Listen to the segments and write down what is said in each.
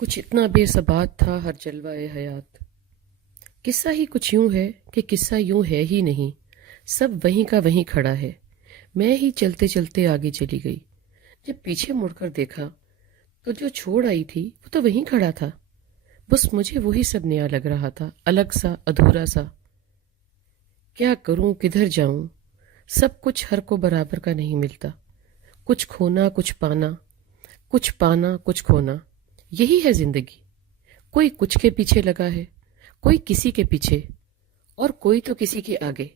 کچھ اتنا بے ثبات تھا ہر جلوہ حیات۔ قصہ ہی کچھ یوں ہے کہ قصہ یوں ہے ہی نہیں، سب وہیں کا وہیں کھڑا ہے۔ میں ہی چلتے چلتے آگے چلی گئی، جب پیچھے مڑ کر دیکھا تو جو چھوڑ آئی تھی وہ تو وہیں کھڑا تھا، بس مجھے وہی سب نیا لگ رہا تھا، الگ سا، ادھورا سا۔ کیا کروں، کدھر جاؤں؟ سب کچھ ہر کو برابر کا نہیں ملتا، کچھ کھونا کچھ پانا، کچھ پانا کچھ کھونا، یہی ہے زندگی۔ کوئی کچھ کے پیچھے لگا ہے، کوئی کسی کے پیچھے، اور کوئی تو کسی کے آگے،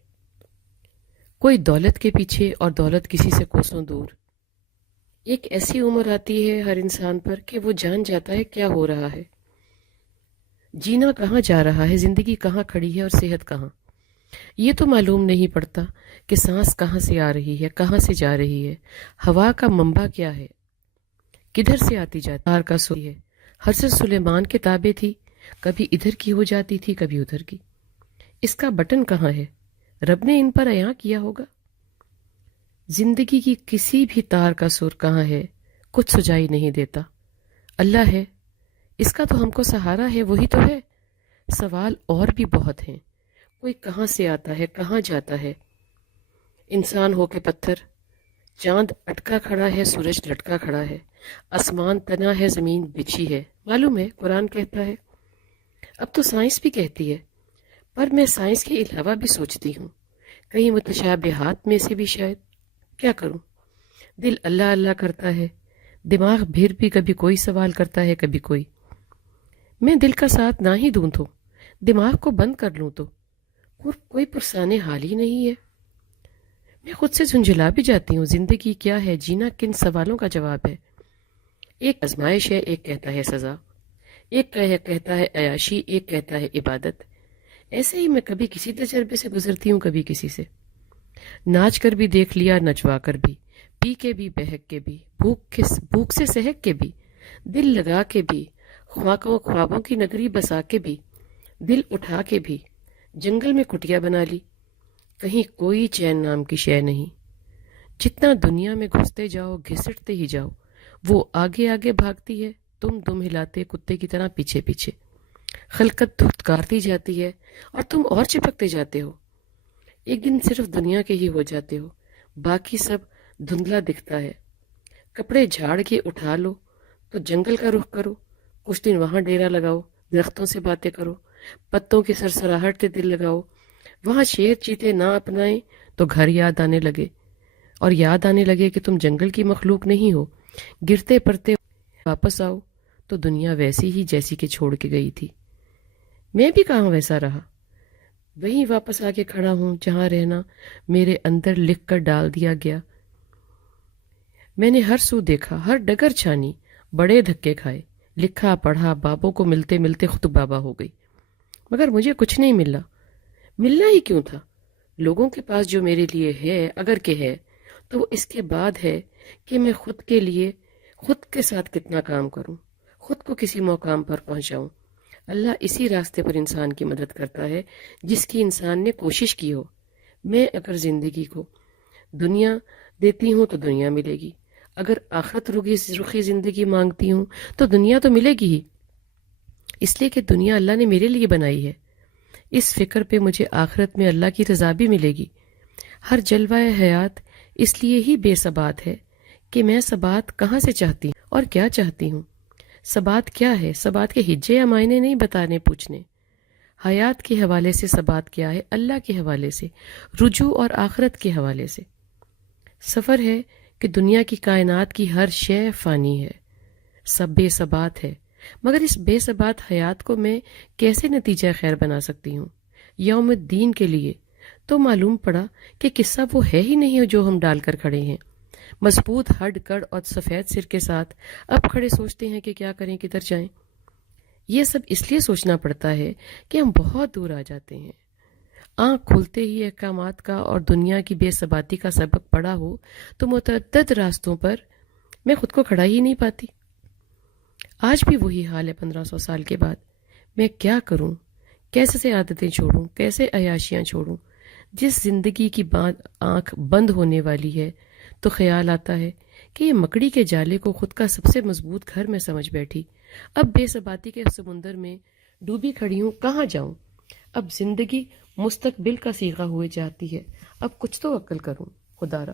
کوئی دولت کے پیچھے اور دولت کسی سے کوسوں دور۔ ایک ایسی عمر آتی ہے ہر انسان پر کہ وہ جان جاتا ہے کیا ہو رہا ہے، جینا کہاں جا رہا ہے، زندگی کہاں کھڑی ہے اور صحت کہاں۔ یہ تو معلوم نہیں پڑتا کہ سانس کہاں سے آ رہی ہے، کہاں سے جا رہی ہے، ہوا کا منبع کیا ہے، کدھر سے آتی جاتی تار کا سوئی ہے۔ حضرت سلیمان کے تابع تھی، کبھی ادھر کی ہو جاتی تھی کبھی ادھر کی۔ اس کا بٹن کہاں ہے، رب نے ان پر عیاں کیا ہوگا۔ زندگی کی کسی بھی تار کا سر کہاں ہے، کچھ سجائی نہیں دیتا۔ اللہ ہے، اس کا تو ہم کو سہارا ہے، وہی تو ہے۔ سوال اور بھی بہت ہیں، کوئی کہاں سے آتا ہے، کہاں جاتا ہے۔ انسان ہو کے پتھر، چاند اٹکا کھڑا ہے، سورج لٹکا کھڑا ہے، آسمان تنا ہے، زمین بچھی ہے، معلوم ہے قرآن کہتا ہے، اب تو سائنس بھی کہتی ہے، پر میں سائنس کے علاوہ بھی سوچتی ہوں، کہیں متشابہات میں سے بھی شاید۔ کیا کروں، دل اللہ اللہ کرتا ہے، دماغ پھر بھی کبھی کوئی سوال کرتا ہے کبھی کوئی۔ میں دل کا ساتھ نہ ہی دوں تو، دماغ کو بند کر لوں تو کوئی پرسان حال ہی نہیں ہے۔ میں خود سے جھنجھلا بھی جاتی ہوں، زندگی کیا ہے، جینا کن سوالوں کا جواب ہے۔ ایک آزمائش ہے، ایک کہتا ہے سزا، ایک کہتا ہے عیاشی، ایک کہتا ہے عبادت۔ ایسے ہی میں کبھی کسی تجربے سے گزرتی ہوں، کبھی کسی سے۔ ناچ کر بھی دیکھ لیا، نچوا کر بھی، پی کے بھی، بہک کے بھی، بھوک سے سہک کے بھی، دل لگا کے بھی، خوابوں کی نگری بسا کے بھی، دل اٹھا کے بھی، جنگل میں کٹیا بنا لی، کہیں کوئی چین نام کی شے نہیں۔ جتنا دنیا میں گھستے جاؤ، گھسٹتے ہی جاؤ، وہ آگے آگے بھاگتی ہے، تم دم ہلاتے کتے کی طرح پیچھے پیچھے۔ خلقت دھتکارتی جاتی ہے اور تم اور چپکتے جاتے ہو۔ ایک دن صرف دنیا کے ہی ہو جاتے ہو، باقی سب دھندلا دکھتا ہے۔ کپڑے جھاڑ کے اٹھا لو تو جنگل کا رخ کرو، کچھ دن وہاں ڈیرا لگاؤ، درختوں سے باتیں کرو، پتوں کی سرسراہٹ سے دل لگاؤ۔ وہاں شیر چیتے نہ اپنائیں تو گھر یاد آنے لگے، اور یاد آنے لگے کہ تم جنگل کی مخلوق نہیں ہو۔ گرتے پڑتے واپس آؤ تو دنیا ویسی ہی جیسی کہ چھوڑ کے گئی تھی۔ میں بھی کہاں ویسا رہا، وہیں واپس آ کے کھڑا ہوں جہاں رہنا میرے اندر لکھ کر ڈال دیا گیا۔ میں نے ہر سو دیکھا، ہر ڈگر چھانی، بڑے دھکے کھائے، لکھا پڑھا، بابوں کو ملتے ملتے خود بابا ہو گئی، مگر مجھے کچھ نہیں ملا۔ ملنا ہی کیوں تھا؟ لوگوں کے پاس جو میرے لیے ہے، اگر کہ ہے، تو وہ اس کے بعد ہے کہ میں خود کے لیے خود کے ساتھ کتنا کام کروں، خود کو کسی مقام پر پہنچاؤں۔ اللہ اسی راستے پر انسان کی مدد کرتا ہے جس کی انسان نے کوشش کی ہو۔ میں اگر زندگی کو دنیا دیتی ہوں تو دنیا ملے گی، اگر آخرت رخی زندگی مانگتی ہوں تو دنیا تو ملے گی ہی، اس لیے کہ دنیا اللہ نے میرے لیے بنائی ہے۔ اس فکر پہ مجھے آخرت میں اللہ کی رضا بھی ملے گی۔ ہر جلوہ حیات اس لیے ہی بے ثبات ہے کہ میں ثبات کہاں سے چاہتی ہوں اور کیا چاہتی ہوں۔ ثبات کیا ہے؟ ثبات کے ہجے یا معنی نہیں بتانے پوچھنے۔ حیات کے حوالے سے ثبات کیا ہے؟ اللہ کے حوالے سے، رجوع اور آخرت کے حوالے سے۔ سفر ہے کہ دنیا کی کائنات کی ہر شے فانی ہے، سب بے ثبات ہے، مگر اس بے ثبات حیات کو میں کیسے نتیجہ خیر بنا سکتی ہوں؟ یوم الدین کے لیے تو معلوم پڑا کہ قصہ وہ ہے ہی نہیں جو ہم ڈال کر کھڑے ہیں۔ مضبوط ہڈ کڑ اور سفید سر کے ساتھ اب کھڑے سوچتے ہیں کہ کیا کریں، کدھر جائیں۔ یہ سب اس لیے سوچنا پڑتا ہے کہ ہم بہت دور آ جاتے ہیں۔ آنکھ کھلتے ہی احکامات کا اور دنیا کی بے ثباتی کا سبق پڑا ہو تو متعدد راستوں پر میں خود کو کھڑا ہی نہیں پاتی۔ آج بھی وہی حال ہے 1500 سال کے بعد۔ میں کیا کروں، کیسے سے عادتیں چھوڑوں، کیسے عیاشیاں چھوڑوں؟ جس زندگی کی آنکھ بند ہونے والی ہے تو خیال آتا ہے کہ یہ مکڑی کے جالے کو خود کا سب سے مضبوط گھر میں سمجھ بیٹھی. اب بے ثباتی کے سمندر میں ڈوبی کھڑی ہوں، کہاں جاؤں؟ اب زندگی مستقبل کا صیغہ ہوئے جاتی ہے. اب کچھ تو عقل کروں خدا را.